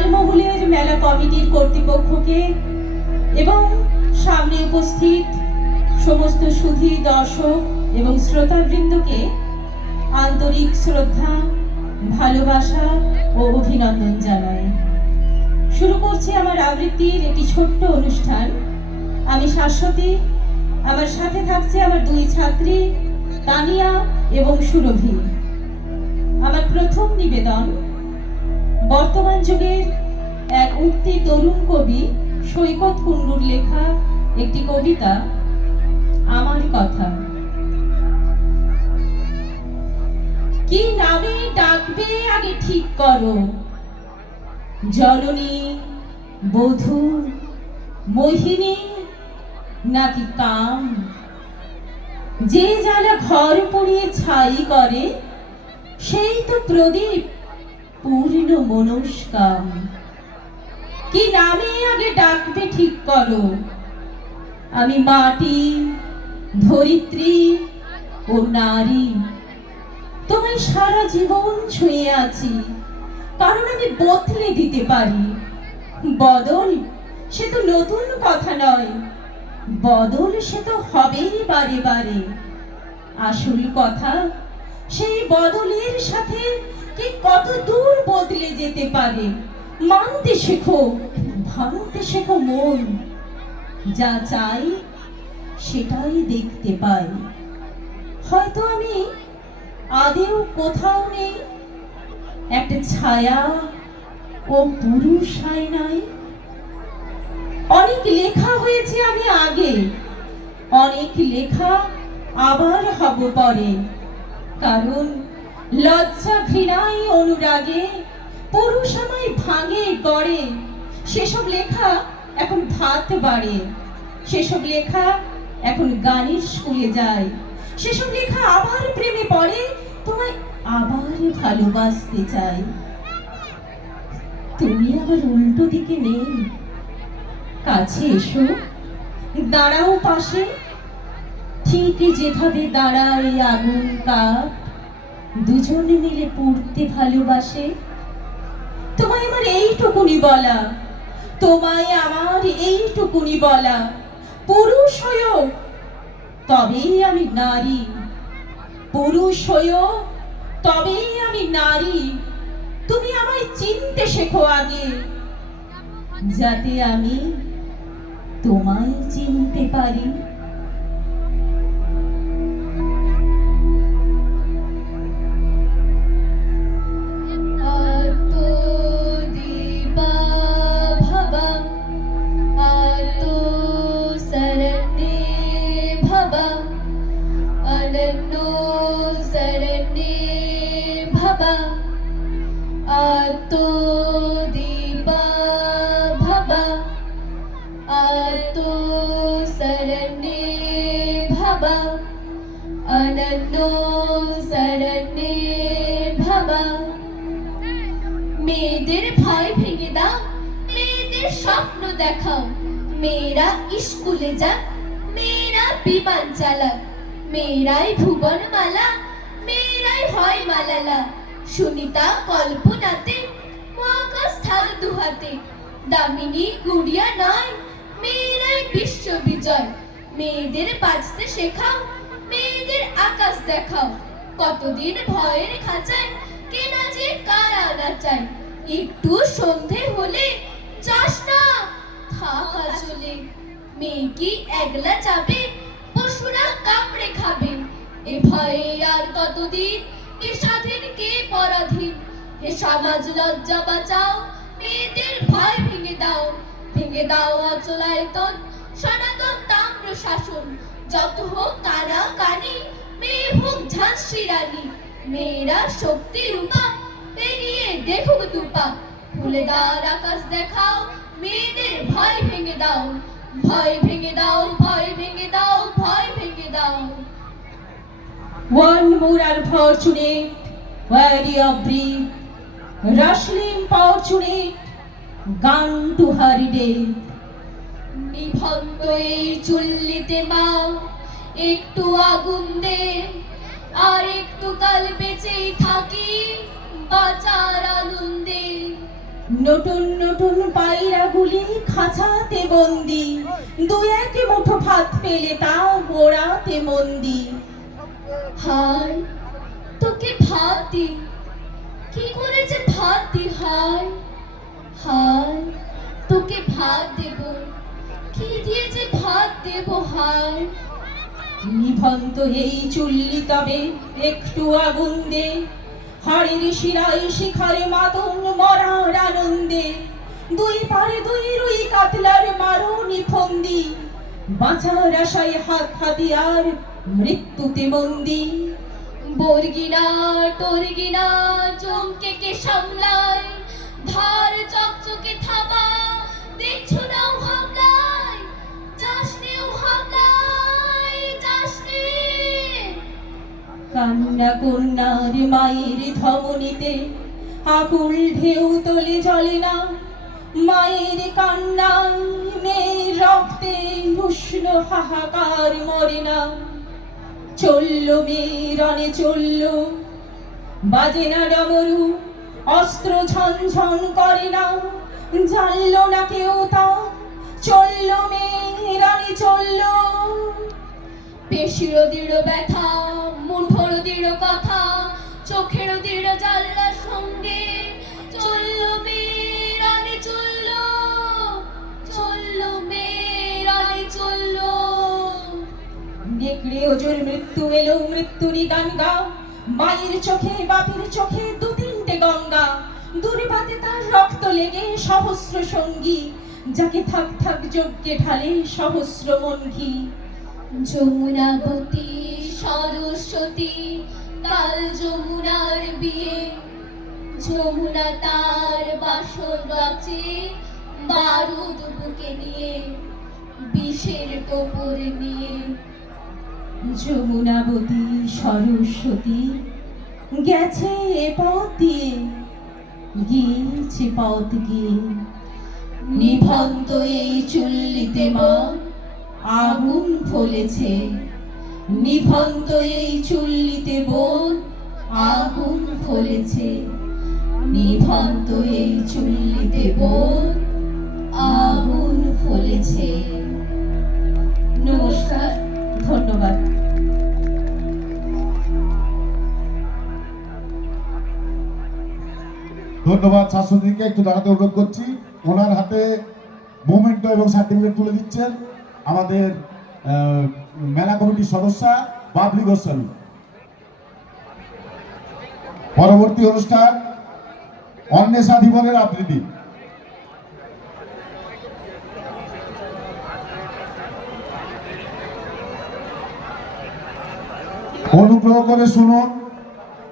লালমহলের মেলা কমিটির কর্তৃপক্ষকে এবং সামনে উপস্থিত সমস্ত সুধী দর্শক এবং শ্রোতাবৃন্দকে আন্তরিক শ্রদ্ধা, ভালোবাসা ও অভিনন্দন জানাই। শুরু করছি আমার আবৃত্তির একটি ছোট্ট অনুষ্ঠান। আমি শাশ্বতী, আমার সাথে থাকছে আমার দুই ছাত্রী, তানিয়া এবং সুরভি। আমার প্রথম নিবেদন বর্তমান যুগের এক উক্তি তরুণ কবি সৈকত কুণ্ডুর লেখা একটি কবিতা, আমার কথা। কি নামে ডাকবে আগে ঠিক করো। জননী, বধূ, মোহিনী নাকি কাম? যে যারা ঘর পুড়িয়ে ছাই করে, সেই তো প্রদীপ পূর্ণ মনস্কাম। কি নামে আগে ডাকবে ঠিক করো? আমি মাটি, ধরিত্রী ও নারী। তোমায় সারা জীবন ছুঁয়ে আছি, কারণ আমি বদলে দিতে পারি। বদল, সে তো নতুন কথা নয়। বদল, সে তো হবেই বারে বারে। আসল কথা, সেই বদলের সাথে কে কত দূর বদলে যেতে পারে? মানতে শেখো, ভাঙতে শেখো মন। যা চাই সেটাই দেখতে পাই। হয়তো আমি আদেও কোথাও নেই, একটা ছায়া ও পুরুষ হয় নাই। অনেক লেখা হয়েছে আমি আগে, অনেক লেখা আবার হব পরে। কারণ লজ্জা ঘৃণাই অনুরাগে পুরুষ আমায় ভাঙে গড়ে। সেসব লেখা এখন ভাত বাড়ে। সেসব লেখা এখন গানের স্কুলে যায়। সেসব লেখা আবার প্রেমে পড়ে, তোমায় আবার ভালোবাসতে চাই। তুমি আবার উল্টো দিকে নেই। কাছে এসো, দাঁড়াও পাশে। ঠিক যেভাবে দাঁড়ায় আগুন কাঠ দুজনে মিলে পড়তে ভালোবাসে? তোমায় আমার এইটুকুনি বলা। তোমায় আমার এইটুকুনি বলা। পুরুষ হয়েও তবেই আমি নারী। পুরুষ হয়েও তবেই আমি নারী। তুমি আমায় চিনতে শেখো আগে। যাতে আমি তোমায় চিনতে পারি। आर्तो सरण्ये भव अनन्यो सरण्ये भव মেয়েদের ভয় ভেঙে দাও মেয়েদের স্বপ্ন দেখাও মেয়েরা স্কুলে যাক মেয়েরা বিমান চালাক মেয়েরাই ভুবন মালা মেয়েরাই হয় মালালা সুনিতা কল্পনাতে মহাকাশ থাক দুহাতে দামিনী গুড়িয়া নয় মেয়েরাই বিশ্ব বিজয়। মেয়েদের বাঁচতে শেখাও, মেয়েদের আকাশ দেখাও। কতদিন ভয়ের খাঁচায় কেনা যে কারা না চাই একটু সন্ধে হলে যাস না, থাক আসলে মেয়ে কি একলা যাবে, পশুরা কামড়ে খাবে। এ ভয়ে আর কতদিন, এ স্বাধীন কে পরাধীন? এ সমাজ লজ্জা বাঁচাও, মেয়েদের ভয় ভেঙে দাও। ভেঙে দাও অচলায়তন সনাতন তাম্র শাসন যত হোক কানা কানি মেয়ে হোক ঝাঁসি রানী। মেয়েরা শক্তি রূপা পেরিয়ে দেখুক দুপা। খুলে দাও আকাশ দেখাও মেয়েদের ভয় ভেঙে দাও। ভয় ভেঙে দাও ভয় ভেঙে দাও ভয় ভেঙে দাও। One more unfortunate, worthy of breath, rustling fortunate, gun to day. নিভন্ত এই চুল্লিতে মা, একটু আগুন দে। আর একটু কাল বেঁচেই থাকি, বাঁচার আনন্দে। নতুন নতুন পায়রাগুলি খাঁচাতে বন্দি। দু এক মুঠো ভাত পেলে তা গোড়াতে মন্দি। হায়, তোকে ভাত দি কি করে যে ভাত দি হায়? হায় তোকে ভাত দেব। কি দিয়ে যে ভাত দেব হায় নিভন্ত এই চুল্লি তবে একটু আগুন দে। হাড়ের শিরায় শিখরে মাতন মরার আনন্দে। দুই পারে দুই রুই কাতলার মারো নিফন্দি বাঁচার আশায় হাত হাতিয়ার মৃত্যুতে বন্দি। বর্গিনা টর্গিনা চমকে কে সামলায়? চকচকে থাবা, দেখছ না ও হামলায় যাসনে ও কান্না কন্যার মায়ের ধমনীতে আকুল ঢেউ তোলে জলে না। মায়ের কান্নায় মেয়ের রক্তে উষ্ণ হাহাকার মরে না। চলল মেয়ের রণে চলল, বাজে না ডমরু অস্ত্র ঝনঝন করে না। জানল না কেউ তা। চলল মেয়ের রণে চলল। পেশিরও দৃঢ় ব্যথা, মুঠোর দৃঢ় কথা চোখেরও দৃঢ় জানলার সঙ্গে। চলল মেরানে চলল। চলল মেরানে চলল। নেকড়ে ওজোর মৃত্যু এলো মৃত্যুরই গান গাও। মায়ের চোখে, বাপের চোখে দু গঙ্গা। দুর্বাতে তার রক্ত লেগে সহস্র সঙ্গী যাকে থাক থাক যজ্ঞে ঢালে সহস্র মনঘি। যমুনাবতী সরস্বতী কাল যমুনার বিয়ে। যমুনা তার বাসর বাঁচে বারুদ বুকে নিয়ে বিষের টোপর নিয়ে। যমুনাবতী সরস্বতী গেছে এ পথ। গিয়েছে পথ গিয়ে নিভন্ত এই চুল্লিতে মা, আগুন ফলেছে। নিভন্ত এই চুল্লিতে বোন, আগুন ফলেছে। নিভন্ত এই চুল্লিতে বোন, আগুন ফলেছে। নমস্কার, ধন্যবাদ। ধন্যবাদ শাশুড়িকে একটু দাঁড়াতে অনুরোধ করছি। ওনার হাতে মোমেন্টো এবং সার্টিফিকেট তুলে দিচ্ছেন আমাদের মেলা কমিটির সদস্যা বাবলি গোস্বামী। পরবর্তী অনুষ্ঠান অন্বেষা ধীবনের আবৃত্তি। অনুগ্রহ করে শুনুন।